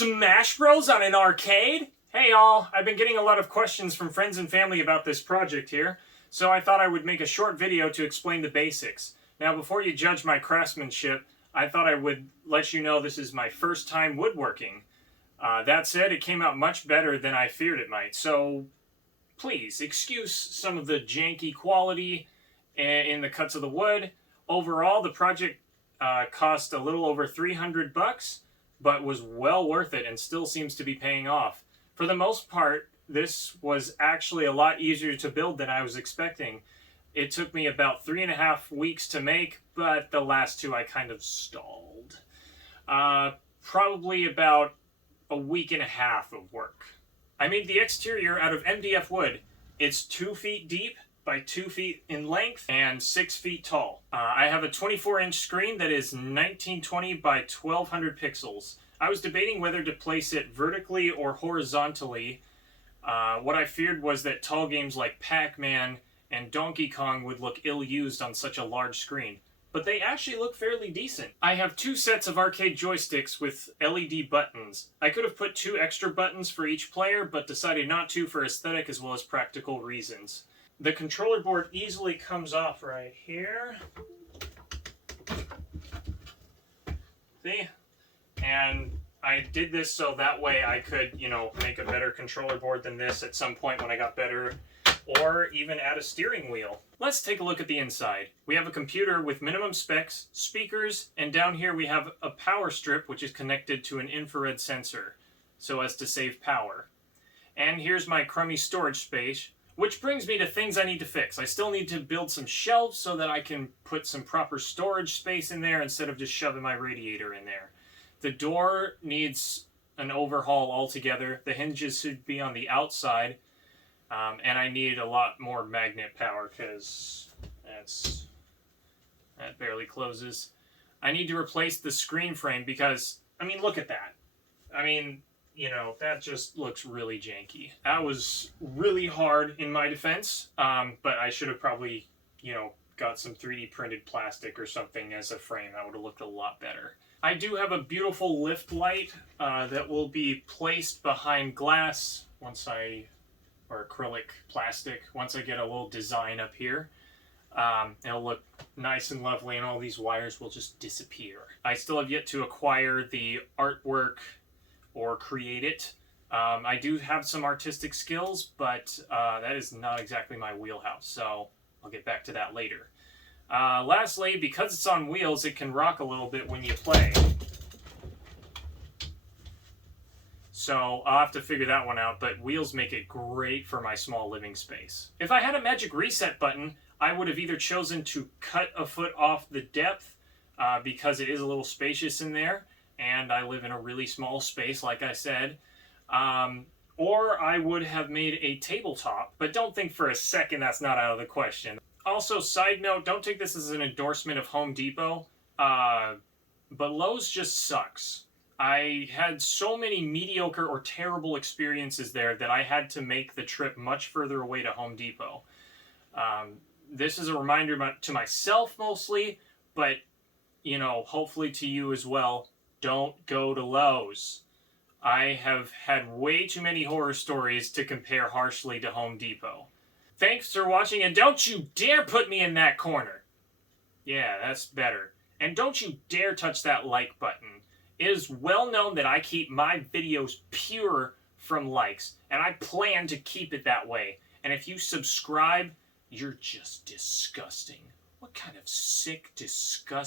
Smash Bros on an arcade? Hey all, I've been getting a lot of questions from friends and family about this project here, so I thought I would make a short video to explain the basics. Now before you judge my craftsmanship, I thought I would let you know this is my first time woodworking. That said, it came out much better than I feared it might, so please excuse some of the janky quality in the cuts of the wood. Overall, the project cost a little over $300, but was well worth it and still seems to be paying off. For the most part, this was actually a lot easier to build than I was expecting. It took me about 3.5 weeks to make, but the last two I kind of stalled. Probably about a week and a half of work. I made the exterior out of MDF wood. It's 2 feet deep by 2 feet in length and 6 feet tall. I have a 24-inch screen that is 1920 by 1200 pixels. I was debating whether to place it vertically or horizontally. What I feared was that tall games like Pac-Man and Donkey Kong would look ill-used on such a large screen. But they actually look fairly decent. I have 2 sets of arcade joysticks with LED buttons. I could have put 2 extra buttons for each player, but decided not to for aesthetic as well as practical reasons. The controller board easily comes off right here. See? And I did this so that way I could, make a better controller board than this at some point when I got better, or even add a steering wheel. Let's take a look at the inside. We have a computer with minimum specs, speakers, and down here we have a power strip which is connected to an infrared sensor so as to save power. And here's my crummy storage space, which brings me to things I need to fix. I still need to build some shelves so that I can put some proper storage space in there instead of just shoving my radiator in there. The door needs an overhaul altogether. The hinges should be on the outside. And I need a lot more magnet power because that barely closes. I need to replace the screen frame because, look at that. That just looks really janky. That was really hard in my defense, but I should have probably, got some 3D printed plastic or something as a frame. That would have looked a lot better. I do have a beautiful lift light that will be placed behind glass or acrylic plastic once I get a little design up here. It'll look nice and lovely and all these wires will just disappear. I still have yet to acquire the artwork or create it. I do have some artistic skills, but that is not exactly my wheelhouse, so I'll get back to that later. Lastly, because it's on wheels, it can rock a little bit when you play. So I'll have to figure that one out, but wheels make it great for my small living space. If I had a magic reset button, I would have either chosen to cut a foot off the depth because it is a little spacious in there, and I live in a really small space, like I said, or I would have made a tabletop, but don't think for a second that's not out of the question. Also, side note, don't take this as an endorsement of Home Depot, but Lowe's just sucks. I had so many mediocre or terrible experiences there that I had to make the trip much further away to Home Depot. This is a reminder to myself mostly, but, hopefully to you as well. Don't go to Lowe's. I have had way too many horror stories to compare harshly to Home Depot. Thanks for watching, and don't you dare put me in that corner. Yeah, that's better. And don't you dare touch that like button. It is well known that I keep my videos pure from likes, and I plan to keep it that way. And if you subscribe, you're just disgusting. What kind of sick, disgusting